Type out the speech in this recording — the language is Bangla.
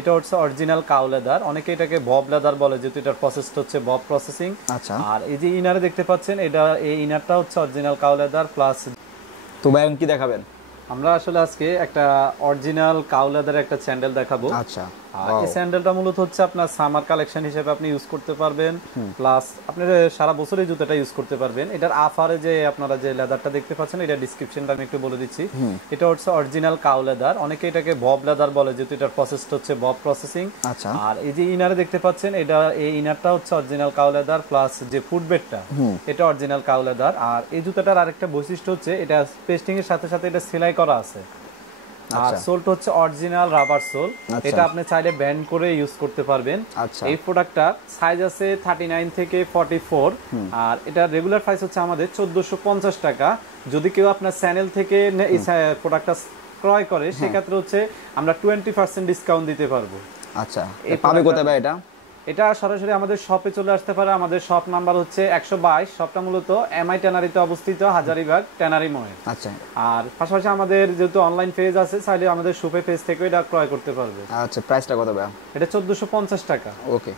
এটা হচ্ছে অরিজিনাল কাউ লেদার, অনেকে এটাকে বব লেদার বলে যেহেতু এটার প্রসেসটা হচ্ছে বব প্রসেসিং। আচ্ছা। আর এই যে ইনারে দেখতে পাচ্ছেন, এটা এই ইনারটা হচ্ছে অরিজিনাল কাউ লেদার প্লাস। তো ভাই কি দেখাবেন? আমরা আসলে আজকে একটা অরিজিনাল কাউ লেদারের একটা স্যান্ডেল দেখাবো। আচ্ছা। আর এই স্যান্ডেলটা মূলত হচ্ছে আপনার সামার কালেকশন হিসেবে আপনি ইউজ করতে পারবেন, প্লাস আপনি সারা বছর এই জুতাটা ইউজ করতে পারবেন। এটার আফারে যে আপনারা যে লেদারটা দেখতে পাচ্ছেন, এটা ডিসক্রিপশনটা আমি একটু বলে দিচ্ছি। এটা হচ্ছে অরিজিনাল কাউ লেদার, অনেকে এটাকে বব লেদার বলে যেহেতু এটার প্রসেসটা হচ্ছে বব প্রসেসিং। আচ্ছা। আর এই যে ইনারে দেখতে পাচ্ছেন, এটা এই ইনারটা হচ্ছে অরিজিনাল কাউ লেদার প্লাস যে ফুটবেডটা এটা অরিজিনাল কাউ লেদার। আর এই জুতাটার আরেকটা বৈশিষ্ট্য হচ্ছে এটা পেস্টিং এর সাথে সাথে এটা সেলাই করা আছে। আর সোলটা হচ্ছে অরিজিনাল রাবার সোল, এটা আপনি চাইলে ব্যান্ড করে ইউজ করতে পারবেন। এই প্রোডাক্টটা সাইজ আছে 39 থেকে 44। আর এটা রেগুলার প্রাইস হচ্ছে আমাদের 1450 টাকা। যদি কেউ আপনার চ্যানেল থেকে এই প্রোডাক্টটা ক্রয় করে সেক্ষেত্রে হচ্ছে আমরা 20% ডিসকাউন্ট দিতে পারবো। আচ্ছা, পাবে কোথায় ভাই এটা? এটা সরাসরি আমাদের শপে চলে আসতে পারে। আমাদের শপ নাম্বার হচ্ছে 122। শপটা মূলত এমআই ট্যানারিতে অবস্থিত, হাজারীবাগ ট্যানারি মোড়ে। আচ্ছা। আর পাশাপাশি আমাদের যেহেতু অনলাইন পেজ আছে, চাইলে আমাদের শপে পেজ থেকে এটা ক্রয় করতে পারবে। আচ্ছা, প্রাইসটা কত ভাই? এটা 1450 টাকা। ওকে।